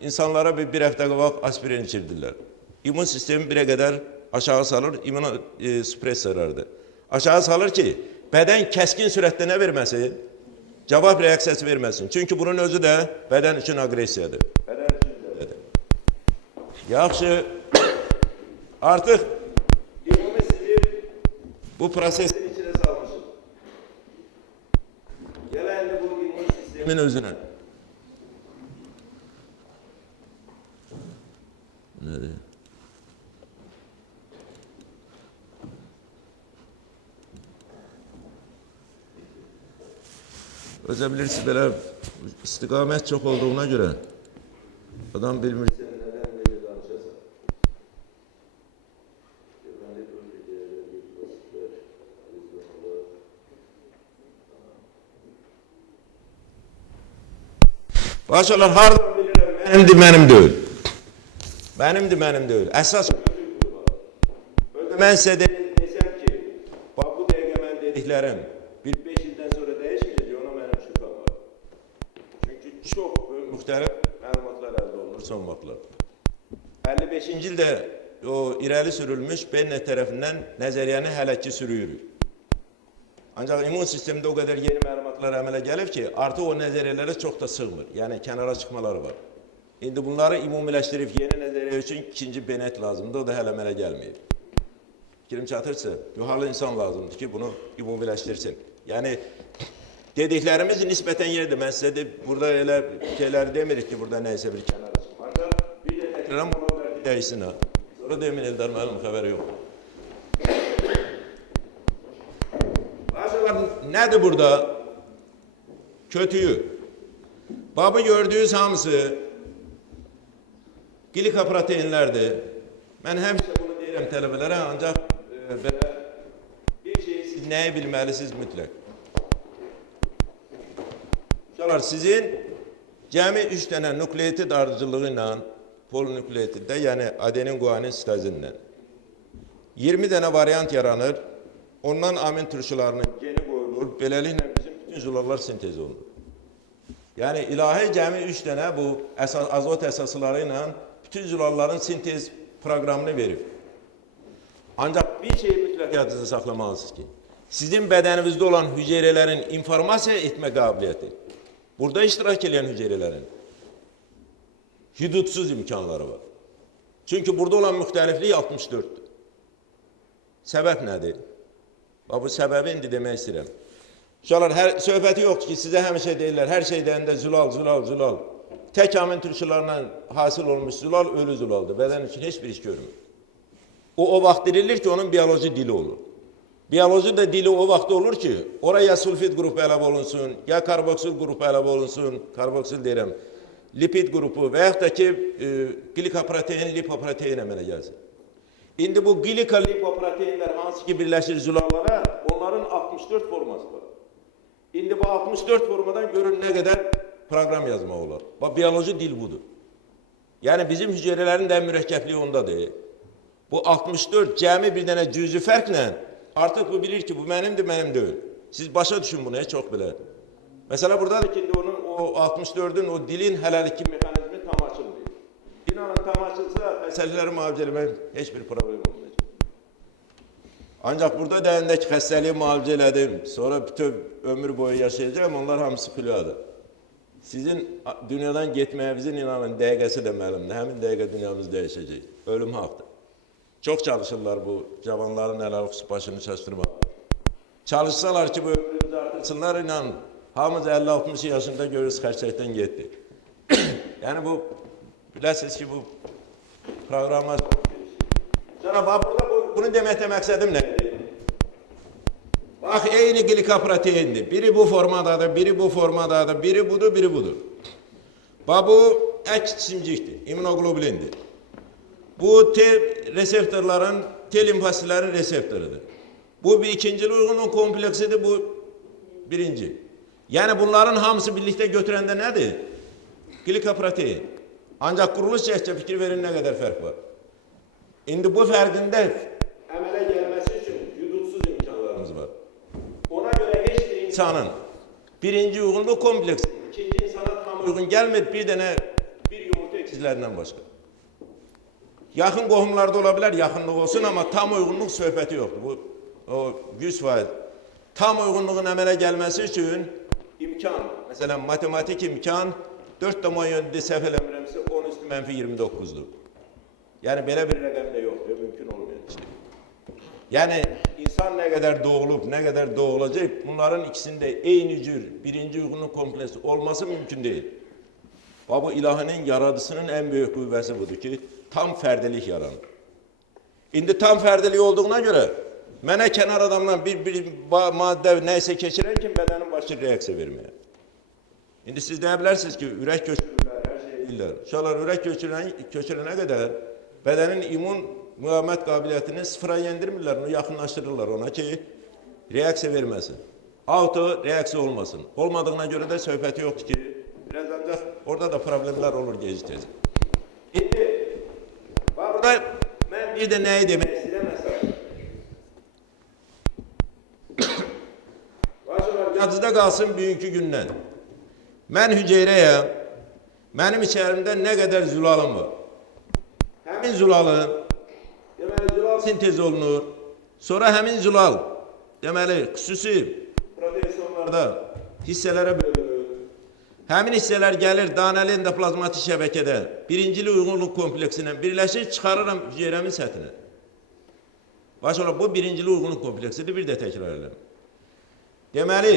insanlara bir hafta qabaq aspirin içirdiler. İmmun sistemi birə qədər aşağı salır, immunosuppressorlardır. Aşağı salır ki, bədən kəskin sürətdə nə verməsin? Cavab reaksiyası verməsin. Çünki bunun özü də bədən üçün agresiyadır. Bədən üçün zədədir. Yaxşı, artıq immun sistemi bu prosesin içine salmışız. Gələn bu immun sistemin özünə. Nədir? Özə bilirsiniz, belə istiqamət çox olduğuna görə adam bilmir. Başkalar hardan bilirəm, mənimdir, mənim deyil. Mənimdir, mənim deyil. Əsas mən sizə desəm ki, bax bu dəqiqə mən dediklərim bir 5 ildən sonra dəyişməyəcək, ona mənim şübhəm var. Çünki çox müxtəlif məlumatlar əldə olunur son vaxtlar. 55-ci ildə o irəli sürülmüş Bennett tərəfindən nəzəriyyəni hələ ki sürüyürük. Ancaq immun sistemində o qədər yeni məlumatlar əmələ gəlib ki, artıq o nəzəriyyələrə çox da sığmır. Yəni, kənara çıxmaları var. İndi bunları ümumiləşdirib yeni nəzəriyyə üçün ikinci Bennett lazımdır, o da hələ əmələ gəlməyib. Fikrim çatırsa, yuhalı insan lazımdır ki, bunu ümumiləşdirsin. Yəni, dediklərimiz nisbətən yerdir. Mən sizə de, burada elə şeyləri demirik ki, burada nəysə bir kənara çıxmır. Ancaq bir də təkrarım bunu dəyişsin ha. Sonra demin Eldar müəllim xəbəri yoxdur. Nədir burada? Kötüyü. Babı gördüyünüz hamısı glikoproteinlərdir. Mən həmişə bunu deyirəm tələbələrə, ancaq belə bir şeyi siz nəyi bilməlisiniz mütləq. Uşaqlar, sizin cəmi 3 dənə nukleotid ardıcılığı ilə polinukleotiddə, yəni adenin, guanin, sitazinlə 20 dənə variant yaranır. Ondan amin turşularının geni qoyulur. Beləliklə bizim bütün zülallar sintez olunur. Yəni ilahi cəmi 3 dənə bu azot əsasları ilə bütün zülalların sintez proqramını verir. Ancaq bir şeyi mütləq yadınızda saxlamalısınız ki, sizin bədəninizdə olan hüceyrələrin informasiya etmə qabiliyyəti, burada iştirak edən hüceyrələrin hüdudsuz imkanları var. Çünki burada olan müxtəliflik 64'dür. Səbəb nədir? Bu səbəbi indi demək istəyirəm. Uşaqlar, söhbəti yoxdur ki, sizə həmişə deyirlər, hər şey deyəndə zülal, zülal, zülal. Tək amin turşularla hasil olmuş zülal, ölü zülaldır. Bədən üçün heç bir iş görmür. O vaxt dirilir ki, onun biyoloji dili olur. Biyoloji da dili o vaxt olur ki, oraya sulfid qrupu əlavə olunsun, ya karboksil qrupu əlavə olunsun, karboksil deyirəm, lipid qrupu və yaxud da ki, glikoprotein, lipoprotein əmələ gəlsin. İndi bu glikolipoproteinlər hansı ki birləşir zülallara, onların 64 forması var. İndi bu 64 formadan görün nə qədər proqram yazmaq olar. Bax, biyoloji dil budur. Yəni bizim hüceyrələrin də mürəkkəbliyi ondadır. Bu 64 cəmi bir dənə cüzi fərqlə artıq bu bilir ki, bu mənimdir, mənim deyil. Siz başa düşün bunu, çox belə. Məsələ buradadır ki, o 64'ün o dilin hələlik mexanizmi tam açılmıyor. İnanın tam açılsa, məsələləri müalicə eləmək heç bir problem olmayacaq. Ancaq burada deyəndə ki, xəstəliyi müalicə elədim, sonra bütün ömür boyu yaşayacağım, onlar hamısı xülyadır. Sizin dünyadan getməyinizin inanın dəqiqəsi də mənimdir. Həmin dəqiqə dünyamız dəyişəcək. Ölüm haqdır. Çox çalışırlar bu cavanların əl-arxusu başını çaşdırmaq. Çalışsalar ki, bu ömrümüzü artırsınlar, inanın, hamımız 50-60 yaşında görürüz, xərçəkdən getdi. Yəni bu, biləsiniz ki, bu proqramlar çox gelişir. Sonra burada bunu deməkdə məqsədim nədir? Bax, eyni glikoproteindir. Biri bu formadadır, biri bu formadadır, biri budur, biri budur. Bax, bu əks cisimcikdir, immunoglobulindir. Bu T reseptorların, T limfositlərin reseptorudur. Bu bir ikinci uyğunun kompleksidir, bu birinci. Yəni bunların hamısı birlikdə götürəndə nədir? Glikoprotein. Ancaq quruluş cəhətcə fikir verin nə qədər fərq var. İndi bu fərqində əmələ gəlməsi üçün hüdudsuz imkanlarımız var. Ona görə heç bir insanın birinci uyğunluq kompleksi, ikinci insana tam uyğun gəlmir, bir dənə bir yumurta sizlərdən başqa. Yaxın qohumlarda ola bilər, yaxınlıq olsun, amma tam uyğunluq söhbəti yoxdur. Bu, o 100%. Tam uyğunluğun əmələ gəlməsi üçün imkan, məsələn, matematik imkan 4,7 səhv eləmirəmsə 10 üstü mənfi 29'dur. Yəni, belə bir rəqəm də yoxdur, mümkün olmayan şey. Yəni, insan nə qədər doğulub, nə qədər doğulacaq, bunların ikisində eyni cür birinci uyğunluq kompleksi olması mümkün deyil. Bu ilahinin yaradısının en büyük qüvvəsi budur ki, tam fərdilik yaranır. İndi tam fərdilik olduğuna göre, mənə kənar adamdan bir maddə nəysə keçirən kim bədənin başlayır reaksiya verməyə. İndi siz deyə bilərsiniz ki, ürək köçürürlər, hər şey deyirlər. Uşaqlar ürək köçürənə qədər bədənin immun müqavimət qabiliyyətini sıfıra yendirmirlər, onu yaxınlaşdırırlar ona ki, reaksiya verməsin. Auto reaksiya olmasın. Olmadığına göre de söhbəti yoxdur ki, biraz ancaq orada da problemler olur gecikəcək. İndi, burada mən bir də nəyi demək istəyirəm məsələn. Yadınızda qalsın bugünkü gündən. Mən hüceyrəyəm, mənim içərimdə nə qədər zülalım var. Həmin zülalın, deməli, zülal sintez olunur. Sonra həmin zülal, deməli, xüsusi proteisonlarda hissələrə bölünür. Həmin hissələr gəlir danəli endoplazmatik şəbəkədə birincili uyğunluq kompleksindən birləşir, çıxarıram hüceyrəmin səthinə. Başqa bu birincili uyğunluq kompleksidir, bir də təkrar edirəm. Deməli,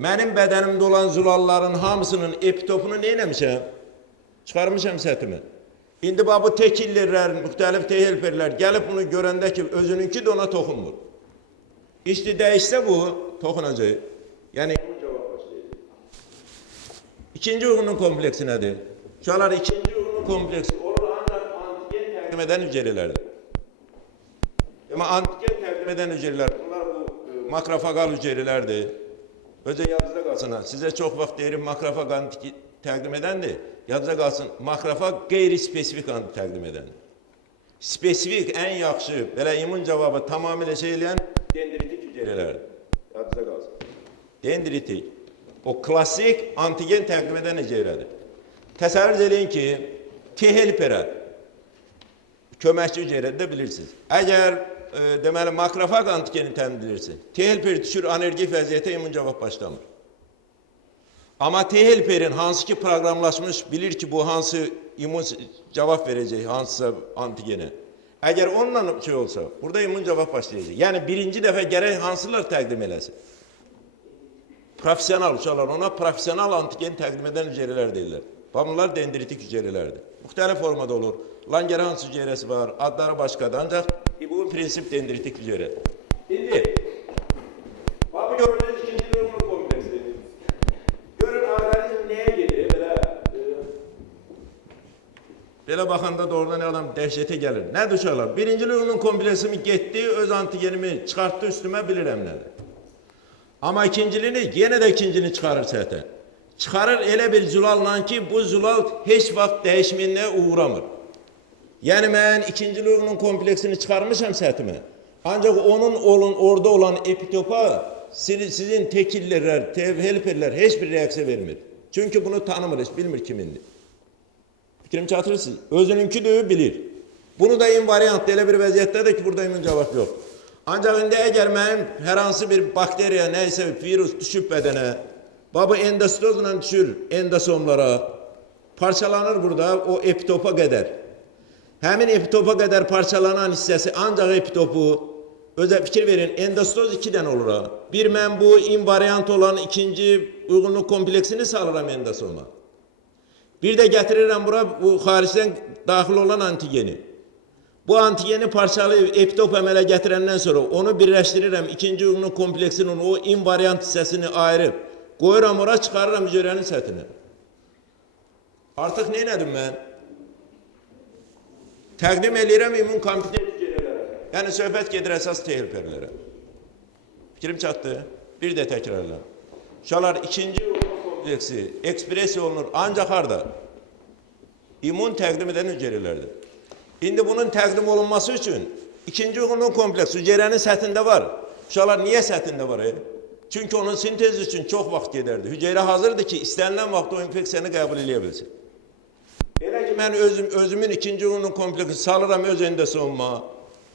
mənim bədənimdə olan zülalların hamısının epitopunu neyləmişəm? Çıxarmışam səthimə. İndi bu tekillerlər, müxtəlif T-helperlər gəlib bunu görəndə ki, özününki də ona toxunmur. İşte dəyişsə bu, toxunacaq. Yəni, İkinci uyğunluq kompleksi nədir? Uşaqlar, ikinci uyğunluq kompleksi olur ancaq antigen təqdim edən hücrələrdir. Amma antigen təqdim edən hücrələr, bunlar bu makrofagal hücrələrdir. Özə yadınızda qalsın, sizə çox vaxt deyirim, makrofag antigen təqdim edəndir. Yadınızda qalsın, makrofag qeyri-spesifik antigen təqdim edəndir. Spesifik, ən yaxşı, belə immun cavabı tamamilə eləyən dendritik hücrələrdir. Yadınızda qalsın. Dendritik. O klasik antigen təqdim edən hüceyrədir. Təsəvvür edin ki, T-helperə köməkçi hüceyrədə də bilirsiniz. Əgər deməli makrofag antigeni təmin edilirsə, T-helper düşür anergik vəziyyətə immun cavab başlamır. Amma T-helperin hansı ki proqramlaşmış bilir ki, bu hansı immun cavab verəcək, hansısa antigene. Əgər onunla şey olsa, burada immun cavab başlayacaq. Yəni birinci dəfə gərək hansılar təqdim eləsin. Profesyonel uşaqlar, ona profesyonel antigen təqdim edən hüceyrələr deyirlər. Bunlar dendritik hüceyrələrdir. Müxtəlif formada olur. Langerhans hüceyrəsi var, adları başqadır. Ancaq bu prinsip dendritik hüceyrədir. İndi, bu gördüğünüz ikinci uyğunluq kompleksidir. Görün, organizm nəyə gedir? Belə baxanda doğrudan adam dəhşətə gəlir. Nədir uşaqlar? Birinci uyğunluq kompleksimi getdi, öz antigenimi çıxartdı üstümə, bilirəm nədir. Amma ikincilini, yenə də ikincini çıxarır səhətə. Çıxarır elə bir zülalla ki, bu zülal heç vaxt dəyişməyinə uğramır. Yəni, mən ikincili uyğunluq kompleksini çıxarmışam səhətimə. Ancaq onun orada olan epitopa sizin tekillərlər, T-helperlər heç bir reaksiya vermir. Çünki bunu tanımır, heç bilmir kimindir. Fikrim çatırırsınız. Özününki de bilir. Bunu da invariant elə bir vəziyyətdədir ki, burada immun cavab yox. Ancaq indi əgər mənim hər hansı bir bakteriya, nəysə virus düşüb bədənə, bu endostozla düşür endosomlara, parçalanır burada o epitopa qədər. Həmin epitopa qədər parçalanan hissəsi ancaq epitopu, özə fikir verin, endostoz 2 dənə olur. Bir, mən bu invariant olan ikinci uyğunluq kompleksini salıram endosoma. Bir də gətirirəm bura bu xaricdən daxil olan antigeni. Bu antigeni parçalayıb epitop əmələ gətirəndən sonra onu birləşdirirəm, ikinci uyğunluq kompleksinin o invariant hissəsini ayırıb, qoyuram ora, çıxarıram hüceyrənin səthinə. Artıq neynədim mən? Təqdim eləyirəm immun kompetent hüceyrələrə. Yəni, söhbət gedir əsas T-helperlərə. Fikrim çatdı? Bir də təkrarlar. Uşaqlar, ikinci uyğunluq kompleksi ekspresiya olunur, ancaq harada? İmmun təqdim edən hüceyrələrdir. İndi bunun təqdim olunması üçün ikinci uyğunluq kompleksi hüceyrənin səthində var. Uşaqlar, niyə səthində var? Çünki onun sintezi üçün çox vaxt gedərdi. Hüceyrə hazırdır ki, istənilən vaxt o infeksiyanı qəbul edə bilsin. Elə ki, mən özümün ikinci ünlü kompleksi salıram öz endosomuma.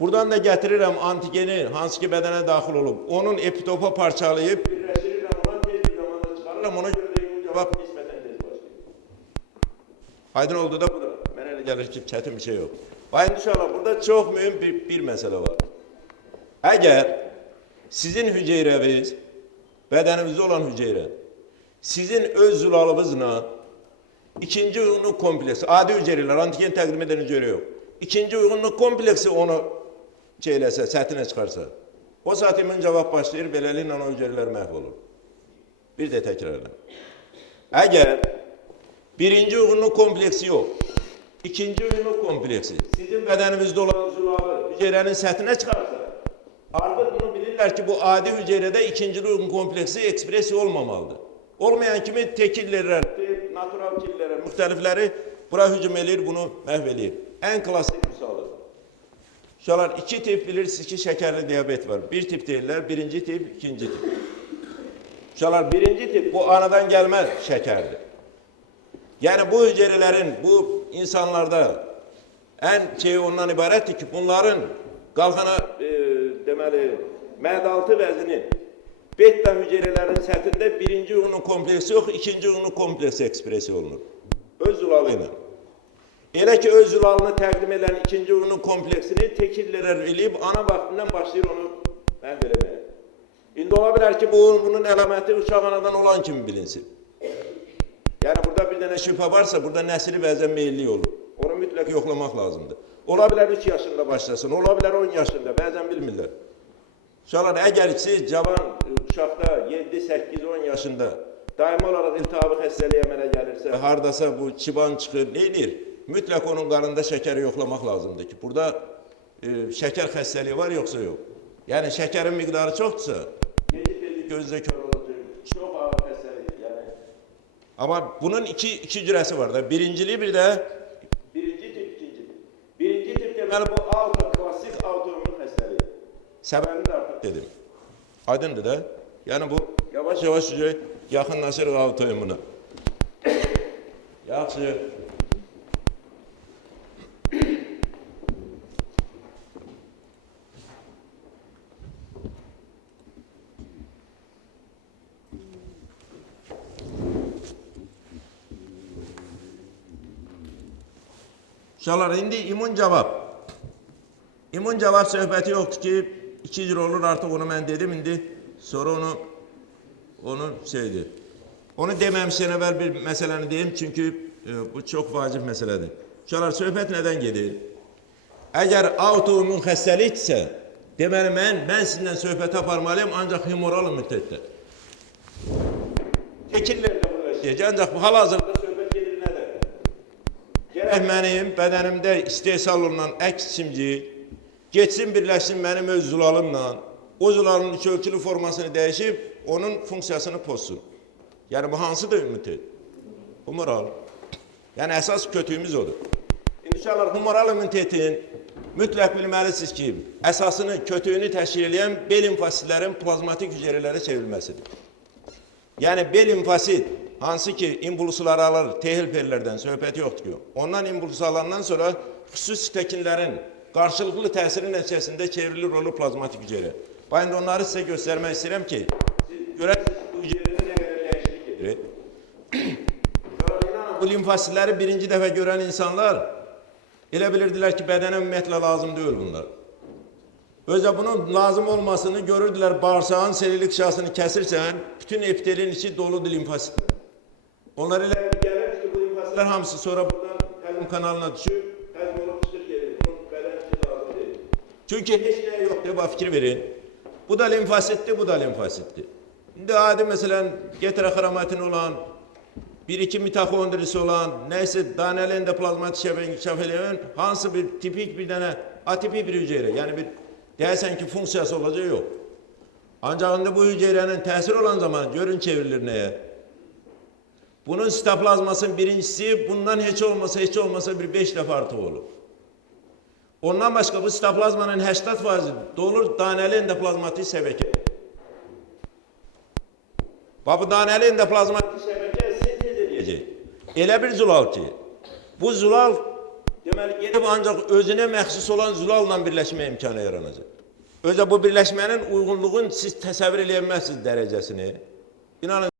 Buradan da getirirəm antigeni, hansı ki bədənə daxil olub, onun epitopa parçalayıb, birləşdirirəm ona, tez bir zamanda çıxarıram, ona görə də immün cavab nisbətən tez başlayır. Aydın oldu da bu da. Mənə elə gəlir ki, çətin bir şey yox. Bayın uşaqlar, burada çox mühüm bir məsələ var. Əgər sizin hüceyrəviz, bədənimizdə olan hüceyrə, sizin öz zülalınızla ikinci uyğunluq kompleksi, adi hüceyrələr, antigen təqdim edən hüceyrə yox. İkinci uyğunluq kompleksi onu şeyləsə, səthinə çıxarsa, o saat immün cavab başlayır, beləliklə o hüceyrələr məhv olur. Bir də təkrarla. Əgər birinci uyğunluq kompleksi yox, ikinci uyğunluq kompleksi sizin bədənimizdə olan zülalı hüceyrənin səthinə çıxarsa, artıq bunu bilirlər ki, bu adi hüceyrədə ikinci uyğun kompleksi ekspresiya olmamalıdır. Olmayan kimi tekillərlər, natural killərlər, müxtəlifləri bura hücum edir, bunu məhv edir. Ən klasik misalı. Uşaqlar, iki tip bilirsiniz ki, şəkərli diyabet var. Bir tip deyirlər, birinci tip, ikinci tip. Uşaqlar, birinci tip bu anadan gəlməz şəkərdir. Yəni bu hüceyrələrin, bu insanlarda ən şey ondan ibarətdir ki, bunların qalxana, deməli, mədaltı vəzini beta hüceyrələrin səthində birinci uyğunluq kompleksi yox, ikinci uyğunluq kompleksi ekspresiya olunur. Öz zülalı ilə. Elə ki, öz zülalını təqdim edən ikinci uyğunluq kompleksini tekillərə eləyib, ana vaxtından başlayır onu məhv eləməyə. İndi ola bilər ki, bunun əlaməti uşaq anadan olan kimi bilinsin. Yəni, burada bir dənə şübhə varsa, burada nəsli bəzən meyillik olur. Onu mütləq yoxlamaq lazımdır. Ola bilər 3 yaşında başlasın, ola bilər 10 yaşında, bəzən bilmirlər. Uşaqlar, əgər siz cavan uşaqda 7, 8, 10 yaşında daimi olaraq iltihabı xəstəliyə əmələ gəlirsə, hardasa bu çiban çıxır, neyinir? Mütləq onun qarında şəkəri yoxlamaq lazımdır ki, burada şəkər xəstəliyi var, yoxsa yox. Yəni, şəkərin miqdarı çoxdursa, gözdə kör olacaq, çox ağır xəstəlik. Yəni. Amma bunun iki cürəsi var da. Birinciliyi bir də, birinci tip, ikinci tip. Birinci tip deməli bu klasik autoimmün xəstəliyi. Səbəbini də artıq dedim. Aydındır da. Yəni bu yavaş-yavaş yaxınlaşırıq autoimmuna. Yaxşı. Uşaqlar, indi immun cavab. İmmun cavab söhbəti yoxdur ki, 2 cür olur, artıq onu mən dedim, indi sonra onu şeydir. Onu deməmişdən əvvəl bir məsələni deyim, çünki bu çox vacib məsələdir. Uşaqlar, söhbət nədən gedir? Əgər autoimmun xəstəlikdirsə, deməli mən sizinlə söhbət aparmalıyım, ancaq humoral müddətdə. Tekillərlə bunu istəyəcək, ancaq hal-hazırda söhbət gedir nədir? Gərək mənim bədənimdə istehsal olunan əks simci geçsin, birləşsin mənim öz zülalımla, o zülalının ölçülü formasını dəyişib, onun funksiyasını pozsun. Yəni, bu hansıdır ümidi? Humoral. Yəni, əsas kötüyümüz odur. İnşallah, humoral immunitetin mütləq bilməlisiniz ki, əsasını, kötüyünü təşkil edən B limfositlərin plazmatik hüceyrələrə çevrilməsidir. Yəni, B limfosit, hansı ki, impulsları alır, T helperlərdən söhbəti yoxdur ki, ondan impuls alandan sonra xüsusi təkinlərin qarşılıqlı təsiri nəticəsində çevrilir rolu plazmatik hüceyrə. Bayın onları sizə göstərmək istəyirəm ki, görəsiniz bu hüceyrədə nə qədər dəyişiklik edir. Bu limfositləri birinci dəfə görən insanlar elə bilirdilər ki, bədənə ümumiyyətlə lazım deyil bunlar. Özə bunun lazım olmasını görürdülər, bağırsağın selilik şahsını kəsirsən, bütün epitelin içi doludur limfositlər. Onlar elə gəlir ki, bu limfositlər hamısı sonra buradan həzm kanalına düşür, həzm olub çıxır gelir, bunun bədən için lazım deyil. Çünki heç nə yoxdur, bu fikir verin. Bu da limfositdir, bu da limfositdir. İndi adi məsələn, geteroxromatin olan, 1-2 mitoxondrisi olan, nəysə danəli endoplazmatik şəfəliyən, hansı bir tipik bir dənə atipik bir hüceyrə, yəni bir deyəsən ki, funksiyası olacaq yox. Ancaq indi bu hüceyrənin təsir olan zaman görün çevrilir nəyə? Bunun sitoplazmasının birincisi bundan heç olmasa bir 5 dəfə artıq olur. Ondan başqa bu sitoplazmanın 80% dolur danəli endoplazmatik şəbəkə. Bu danəli endoplazmatik şəbəkə sintez edəcək. Elə bir zülal ki, Bu zülal deməli gedib ancaq özünə məxsus olan zülalla birləşmə imkanı yaranacaq. Özə bu birləşmənin uyğunluğun siz təsəvvür eləyə bilməzsiniz dərəcəsini. İnanın